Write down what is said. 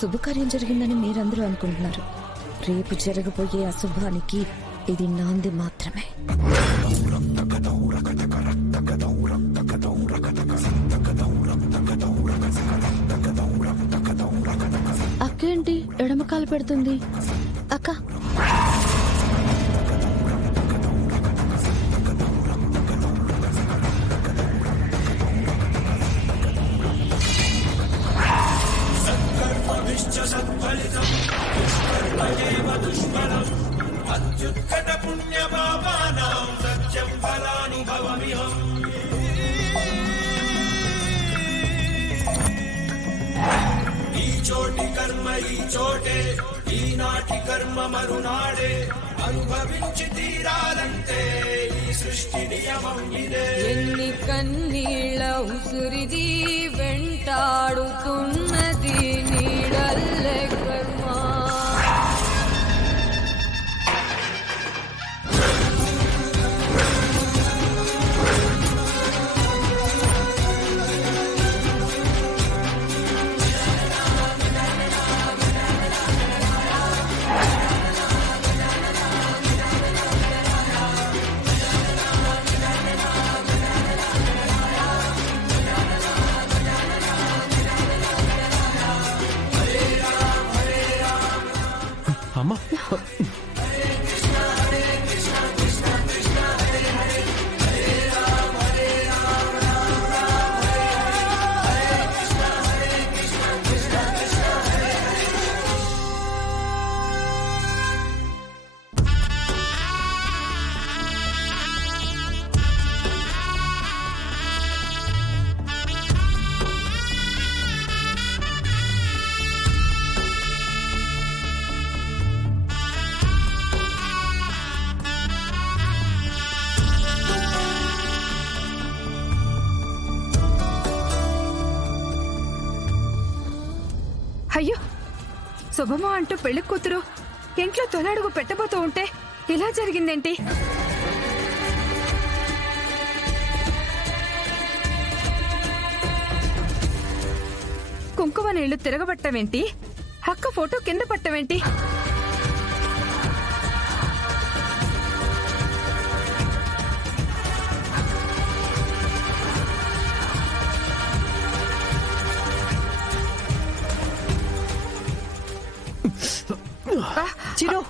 శుభకార్యం జరిగిందని మీరందరూ అనుకుంటున్నారు. రేపు జరగబోయే అశుభానికి ఇది నాంది మాత్రమే. అక్కేంటి ఎడమకాలు పెడుతుంది? అక్క చోటి కర్మ ఈ చోటే, ఈనాటి కర్మ మరునాడే, అనుభవించి తీరాలంటే ఈ సృష్టి నియమం ఇదే. ఎన్ని కన్నీళ్ళ ఉసురిది వెంటాడుతున్నది నీడల్లే కర్మ. అమ్మా అయ్యో, శుభమా అంటూ పెళ్లి కూతురు ఇంట్లో తొలడుగు పెట్టబోతూ ఉంటే ఇలా జరిగిందేంటి? కుంకుమ నీళ్లు తిరగబట్టమేంటి? అక్క ఫోటో కింద పట్టమేంటి? చిరు